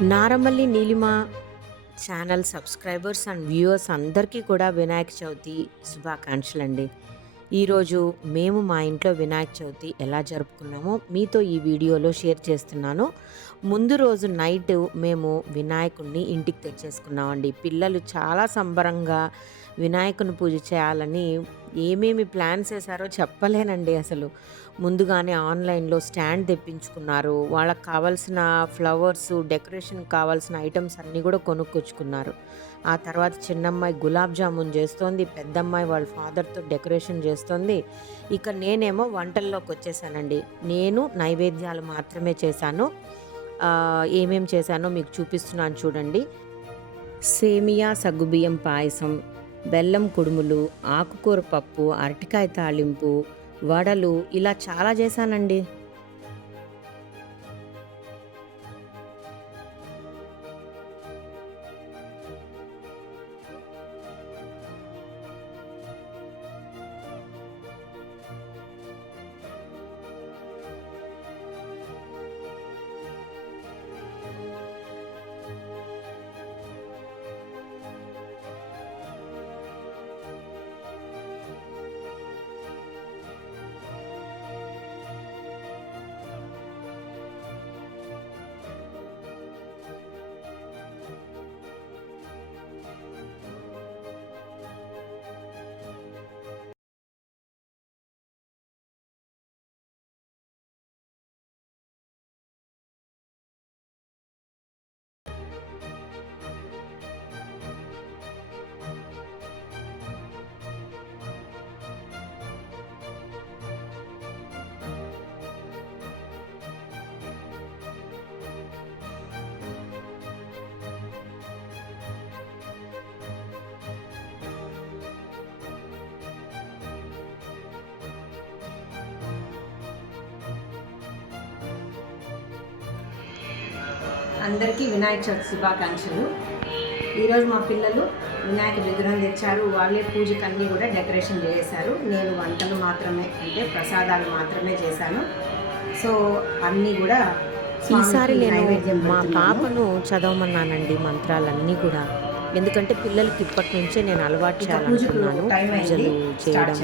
Naramalli Neelima channel subscribers and viewers అందరికీ కూడా వినాయక చవితి శుభాకాంక్షలండి. ఈరోజు మేము మా ఇంట్లో వినాయక చవితి ఎలా జరుపుకున్నామో మీతో ఈ వీడియోలో షేర్ చేస్తున్నాను. ముందు రోజు నైట్ మేము వినాయకుడిని ఇంటికి తెచ్చేసుకున్నామండి. పిల్లలు చాలా సంబరంగా వినాయకుని పూజ చేయాలని ఏమేమి ప్లాన్స్ వేశారో చెప్పలేనండి అసలు. ముందుగానే ఆన్లైన్లో స్టాండ్ తెప్పించుకున్నారు. వాళ్ళకి కావాల్సిన ఫ్లవర్స్, డెకరేషన్కి కావాల్సిన ఐటమ్స్ అన్నీ కూడా కొనుక్కొచ్చుకున్నారు. ఆ తర్వాత చిన్నమ్మాయి గులాబ్ జామున్ చేస్తోంది, పెద్దమ్మాయి వాళ్ళ ఫాదర్తో డెకరేషన్ చేస్తోంది. ఇక నేనేమో వంటల్లోకి వచ్చేసానండి. నేను నైవేద్యాలు మాత్రమే చేశాను. ఏమేం చేశానో మీకు చూపిస్తున్నాను చూడండి. సేమియా సగ్గుబియ్యం పాయసం, బెల్లం కుడుములు, ఆకుకూర పప్పు, అరటికాయ తాళింపు, వడలు ఇలా చాలా చేశానండి. అందరికీ వినాయక చవితి శుభాకాంక్షలు. ఈరోజు మా పిల్లలు వినాయక విగ్రహం తెచ్చారు. వాళ్ళే పూజకు అన్నీ కూడా డెకరేషన్ చేశారు. నేను వంటలు మాత్రమే, అంటే ప్రసాదాలు మాత్రమే చేశాను. సో అన్నీ కూడా ఈసారి నేను మా పాపను చదవమన్నానండి మంత్రాలన్నీ కూడా. ఎందుకంటే పిల్లలకి ఇప్పటి నుంచే నేను అలవాటు చేయాలనుకున్నాను. పూజలు చేయడం,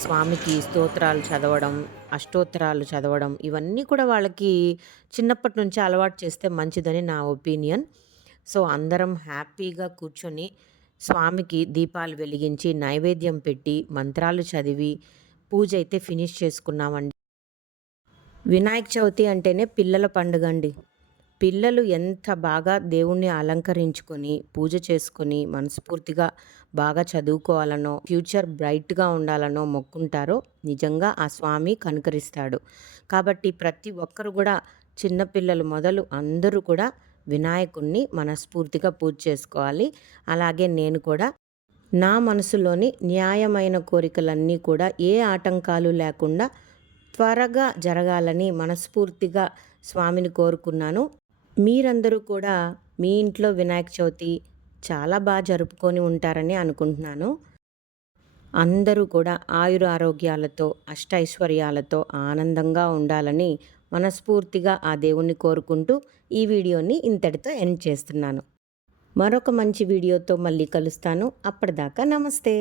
స్వామికి స్తోత్రాలు చదవడం, అష్టోత్తరాలు చదవడం ఇవన్నీ కూడా వాళ్ళకి చిన్నప్పటి నుంచే అలవాటు చేస్తే మంచిదని నా ఒపీనియన్. సో అందరం హ్యాపీగా కూర్చొని స్వామికి దీపాలు వెలిగించి, నైవేద్యం పెట్టి, మంత్రాలు చదివి పూజ అయితే ఫినిష్ చేసుకున్నామండి. వినాయక చవితి అంటేనే పిల్లల పండుగ అండి. పిల్లలు ఎంత బాగా దేవుణ్ణి అలంకరించుకొని, పూజ చేసుకొని, మనస్ఫూర్తిగా బాగా చదువుకోవాలనో, ఫ్యూచర్ బ్రైట్‌గా ఉండాలనో మొక్కుంటారో నిజంగా ఆ స్వామి కనుకరిస్తాడు. కాబట్టి ప్రతి ఒక్కరు కూడా చిన్నపిల్లలు మొదలు అందరూ కూడా వినాయకుడిని మనస్ఫూర్తిగా పూజ చేసుకోవాలి. అలాగే నేను కూడా నా మనసులోని న్యాయమైన కోరికలన్నీ కూడా ఏ ఆటంకాలు లేకుండా త్వరగా జరగాలని మనస్ఫూర్తిగా స్వామిని కోరుకున్నాను. మీరందరూ కూడా మీ ఇంట్లో వినాయక చవితి చాలా బాగా జరుపుకొని ఉంటారని అనుకుంటున్నాను. అందరూ కూడా ఆయురారోగ్యాలతో, అష్టైశ్వర్యాలతో ఆనందంగా ఉండాలని మనస్ఫూర్తిగా ఆ దేవుణ్ణి కోరుకుంటూ ఈ వీడియోని ఇంతటితో ఎండ్ చేస్తున్నాను. మరొక మంచి వీడియోతో మళ్ళీ కలుస్తాను. అప్పటిదాకా నమస్తే.